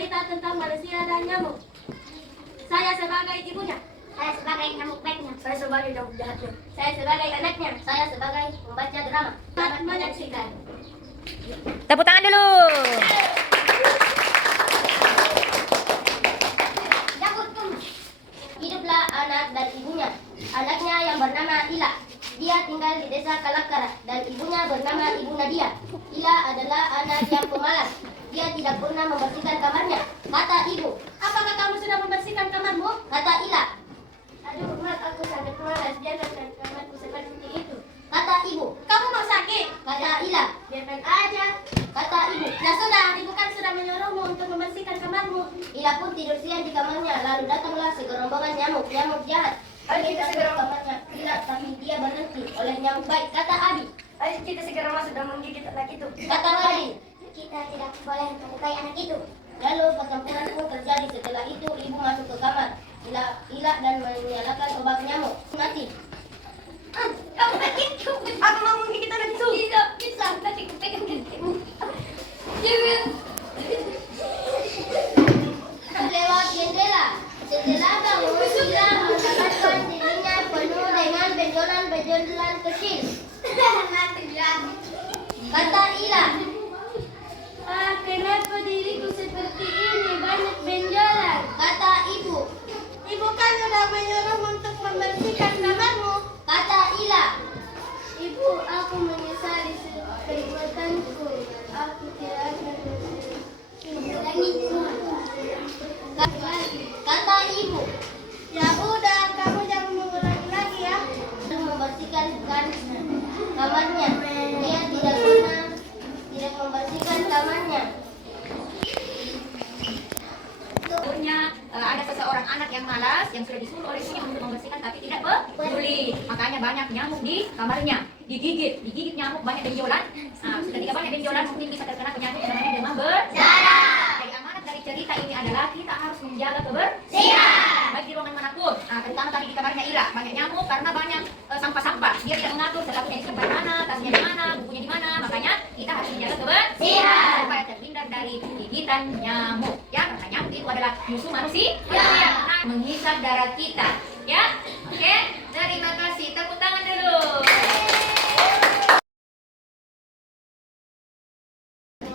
cerita tentang manusia dan nyamuk. Saya sebagai ibunya. Saya sebagai nyamuk baiknya. Saya sebagai nyamuk jahatnya. Saya sebagai anaknya. Saya sebagai pembaca drama. Selamat menyaksikan. Tepuk tangan dulu. Hiduplah anak dan ibunya. Anaknya yang bernama Ila. Dia tinggal di desa Kalakara dan ibunya bernama Ibu Nadia. Ila adalah anak yang pemalas. Dia tidak pernah membersihkan kamarnya. Kata ibu. Apakah kamu sudah membersihkan kamarmu? Kata Ila. Aduh, Mat, aku sangat malas. Biarkan kamarku seperti itu. Kata ibu. Kamu mau sakit? Kata Ila. Biarkan aja. Kata ibu. Ya sudah, ibu kan sudah menyuruhmu untuk membersihkan kamarmu. Ila pun tidur siang di kamarnya. Lalu datanglah segerombongan nyamuk jahat. Ayo kita segera kamarnya Ila, tapi dia berhenti oleh nyamuk baik. Kata Abi. Ayo kita segera masuk dan menggigit anak itu. Kata Abi. Kita tidak boleh melukai anak itu. Lalu pertempuran pun terjadi. Setelah itu ibu masuk ke kamar Ila dan menyalakan obat nyamuk. Mati. Aku mau menggigit anak itu. Tidak bisa, nanti ku pegang ketimu. Jangan. Lewat jendela. Setelah bangun, Ila mendapatkan dirinya penuh dengan benjolan-benjolan kecil. Kata Ila. Kenapa diriku seperti ini? Banyak benjolan. Kata ibu. Ibu kan sudah menyuruh untuk membersihkan kamarmu. Kata Ila. Ibu, aku menyesali perbuatanku. Aku tidak akan Kata ibu. Ya udah, kamu jangan mengulangi lagi ya. Membersihkan kamarnya. Dia tidak pernah membersihkan kamarnya. Ada seseorang anak yang malas yang sudah disuruh oleh ibunya untuk membersihkan tapi tidak peduli. Makanya banyak nyamuk di kamarnya. Digigit nyamuk, banyak benjolan. Ketika banyak benjolan mungkin bisa terkena penyakit yang namanya demam berdarah. Jadi amanat dari cerita ini adalah kita harus menjaga kebersihan baik di ruangan manapun. Terutama tadi di kamarnya Ila banyak nyamuk karena banyak sampah-sampah. Dia tidak mengatur sepatunya disimpan di mana, tasnya di mana, bukunya di mana. Makanya kita harus menjaga kebersihan supaya terhindar dari gigitan nyamuk. Ya, karena nyamuk itu adalah musuh manusia yang menghisap darah kita. Ya, oke. Terima kasih. Tepuk tangan dulu.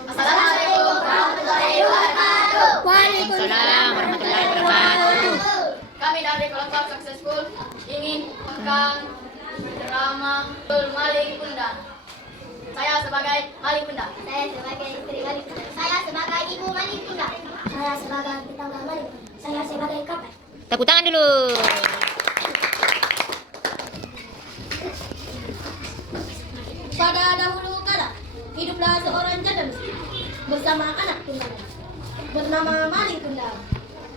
Assalamualaikum warahmatullahi wabarakatuh. Waalaikumsalam warahmatullahi wabarakatuh. Kami dari kelompok Successful ingin akan drama Maling Bunda. Saya sebagai Maling Bunda. Saya sebagai istri Maling Bunda. Saya sebagai ibu Maling Bunda. Saya sebagai tetangga Maling. Saya sebagai kapan. Tepuk tangan dulu. Pada dahulu kala, hiduplah seorang janda miskin bersama anak tunggalnya bernama Maling Tunggal.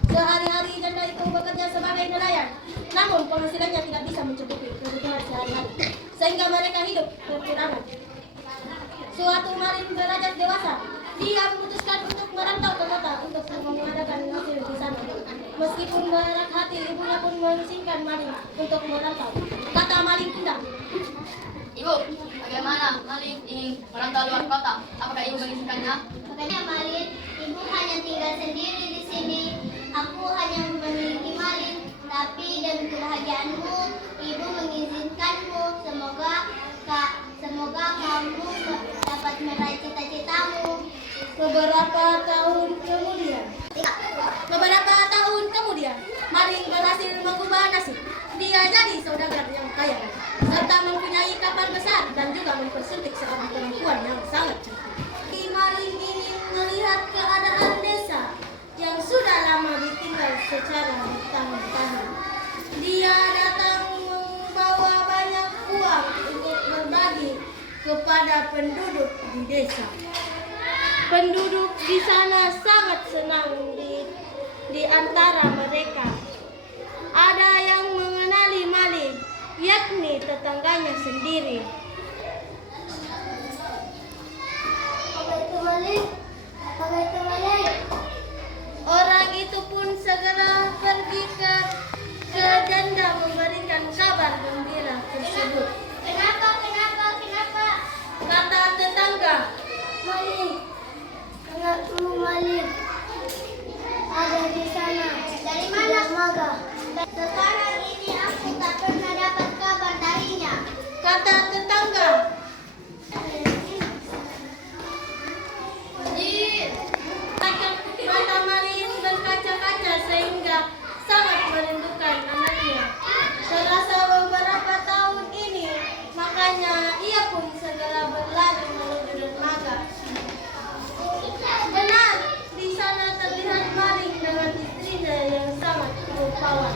Sehari-hari janda itu bekerja sebagai nelayan, namun penghasilannya tidak bisa mencukupi kebutuhan sehari-hari, sehingga mereka hidup kekurangan. Suatu Maling derajat dewasa, dia memutuskan untuk merantau ke kota untuk mengadakan hasil di sana. Meskipun berat hati, ibunya pun mengizinkan Maling untuk merantau. Kata Maling Tunggal, Ibu, bagaimana Maling ingin merantau luar kota? Apakah ibu mengizinkannya? Makanya Maling, ibu hanya tinggal sendiri di sini. Aku hanya memiliki Maling, tapi demi kebahagiaanmu, ibu mengizinkanmu. Semoga kamu dapat meraih cita-citamu. Beberapa tahun kemudian, Maling berhasil mengubah nasib. Dia jadi saudagar yang kaya, serta mempunyai kapal besar dan juga mempersunting seorang perempuan yang sangat cantik. Maling ingin melihat keadaan desa yang sudah lama ditinggal secara bertahun-tahun. Dia datang membawa banyak uang untuk berbagi kepada penduduk di desa. Penduduk di sana sangat senang di antara mereka. Ada yang mengenali Maling, yakni tetangganya sendiri. Apa itu Maling? Orang itu pun segera pergi ke janda memberikan kabar gembira tersebut. Kenapa? Kata tetangga, Maling, anakmu Maling. Dari mana? Sekarang ini aku tak pernah dapat kabar darinya. Kata tetangga. Mata maling berkaca-kaca sehingga sangat merindukan anaknya. Terasa beberapa tahun ini, makanya ia pun segera berlari menuju dermaga. Benar, di sana terlihat maling dengan istrinya yang sangat rupawan.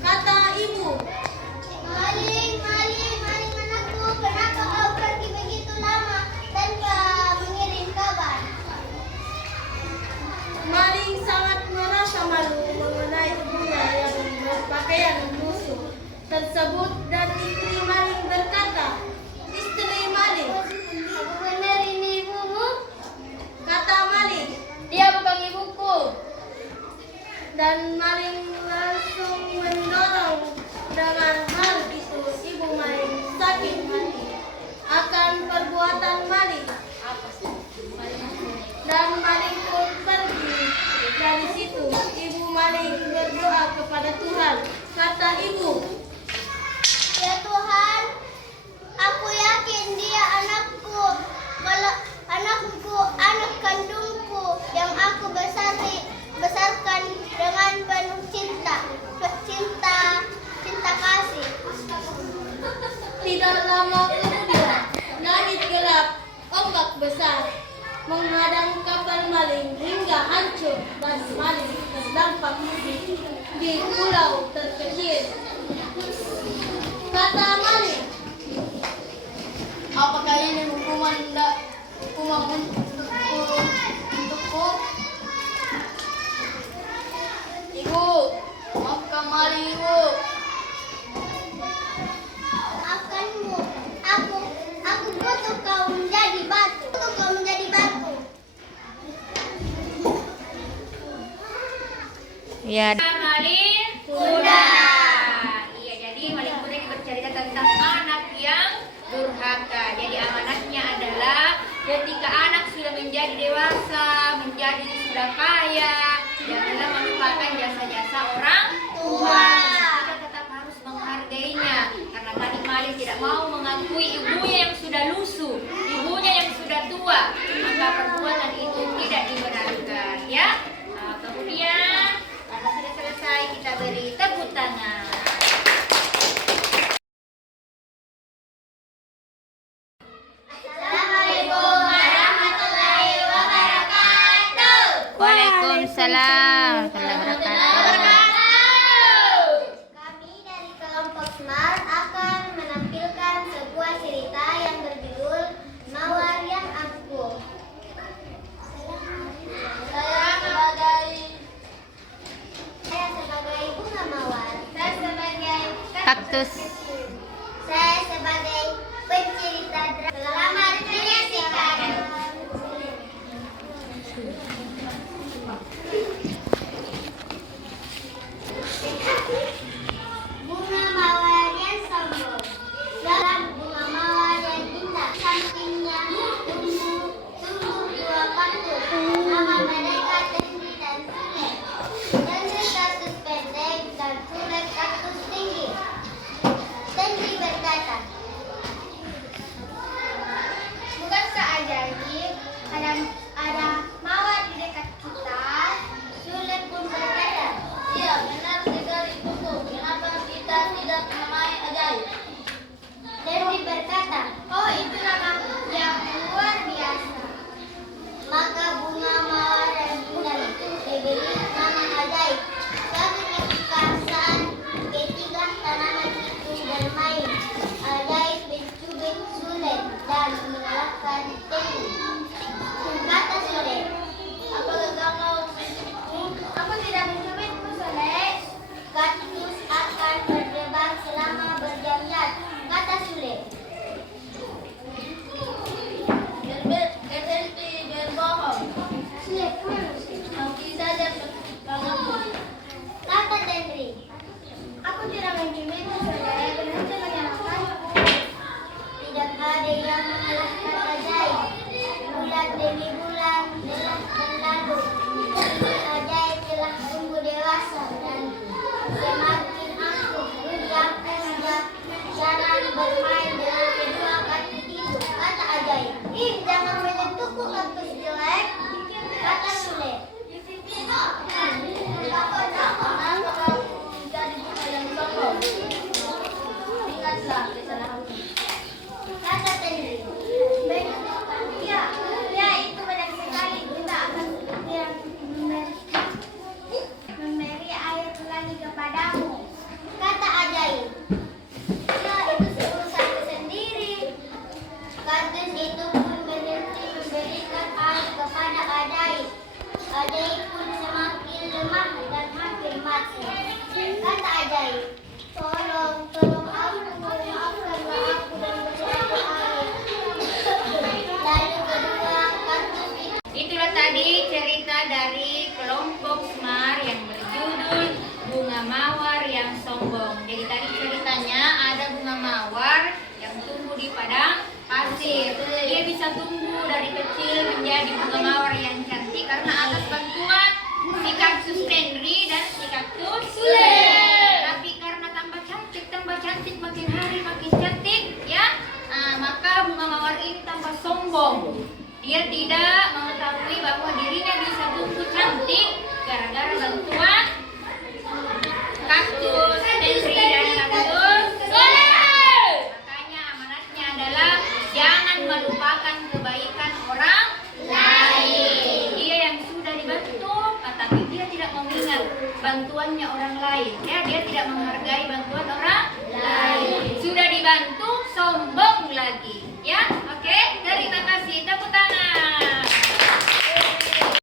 Kata ibu, Maling anakku, kenapa kau pergi begitu lama tanpa mengirim kabar? maling sangat merasa malu mengenai ibunya yang berpakaian lusuh tersebut dan istri maling berkata, "Istri maling," Apa benar ini ibumu? kata maling. Dia bukan ibuku. Dan maling langsung mendorong. Dengan hal itu ibu maling sakit hati akan perbuatan maling. Dan maling pun pergi dari situ. Ibu maling berdoa kepada Tuhan. Kata ibu, Ya Tuhan, aku yakin dia anakku. Kalau anakku, anak kandungku yang aku besarkan dengan penuh cinta kasih. tidak lama kemudian langit gelap, ombak besar menghadang kapal maling hingga hancur dan maling terdampak di pulau terkecil. Kata maling, Apakah ini hukuman untukku? Ibu, maafkan maling ibu. Akanmu, aku butuh kau menjadi batu. Ya. Maling kuda. Iya, jadi maling kuda ini bercerita tentang anak yang durhaka. Jadi amanatnya adalah ketika anak sudah menjadi dewasa, menjadi sudah kaya, janganlah melupakan jasa-jasa orang tua. Kita tetap harus menghargainya karena tadi maling tidak mau mengakui ibunya yang sudah lusuh, ibunya yang sudah tua, maka perbuatan itu tidak dibenarkan, ya. Nah, kemudian karena sudah selesai kita beri tepuk tangan. Assalamualaikum warahmatullahi wabarakatuh. Waalaikumsalam warahmatullahi wabarakatuh. Kami dari kelompok Smart akan menampilkan sebuah cerita yang berjudul Mawar yang Angkuh. Saya sebagai bunga mawar. Saya sebagai Kaktus. Saya sebagai pencerita drama. Selamat menyaksikan. Bunga mawar yang sombong. Dalam bunga mawar yang indah, sampingnya tumbuh dua kaktus. Nama mereka Tenri dan Sule. Tenri kaktus pendek dan Sule kaktus tinggi. Tenri berkata, bukankah ajaib ada mawar di dekat kita? Sule pun berkata, Iya, benar sekali ibuku. Kenapa kita tidak menamai ajaib? Tenri berkata, oh itu nama yang luar biasa. Maka bunga mawar yang indah itu diberi nama ajaib. Suatu ketika saat ketiga tanaman itu bermain, ajaib mencubit Sule dan mengalahkan Tenri. Kata Sule, Apakah kamu mencubitku? aku tidak mencubitmu Sule. Kaktus akan berdebar selama berjam-jam. Kata Sule. Berbohong. semakin aku menyiapkan jalan bermain dengan kedua kaktus itu. Kata ajaib. Ih, jangan menyentuhku kaktus jelek. Kata Sule. Kenapa kamu jadi bunga yang sombong? Ingatlah kesalahanmu. Kata Tenri. Ya, itu banyak sekali. Kita akan memberi air lagi kepadamu. Kata ajaib. Ya, itu urusanku sendiri. Kaktus itu pun berhenti memberikan air kepada ajaib. Ajaib pun semakin lemah dan hampir mati. Kata ajaib. Tolong aku, maafkanlah aku dan berikan air. Lalu kedua kaktus itu. Itulah tadi cerita dari kelompok Semar yang berjudul Bunga Mawar yang Sombong. Jadi tadi ceritanya ada bunga mawar yang tumbuh di padang pasir. Dia bisa tumbuh dari kecil menjadi bunga mawar yang cantik karena atas bantuan si kaktus Tenri dan si kaktus Sule. Tapi karena tambah cantik, makin hari makin cantik, ya, maka bunga mawar ini tambah sombong. Dia tidak mengetahui bahwa dirinya bisa tumbuh cantik gara-gara bantuan kaktus Tenri dan kaktus Sule. Makanya amanatnya adalah jangan melupakan kebaikan orang lain. Dia yang sudah dibantu, tapi dia tidak mengingat bantuannya orang lain. Ya, dia tidak menghargai bantuan orang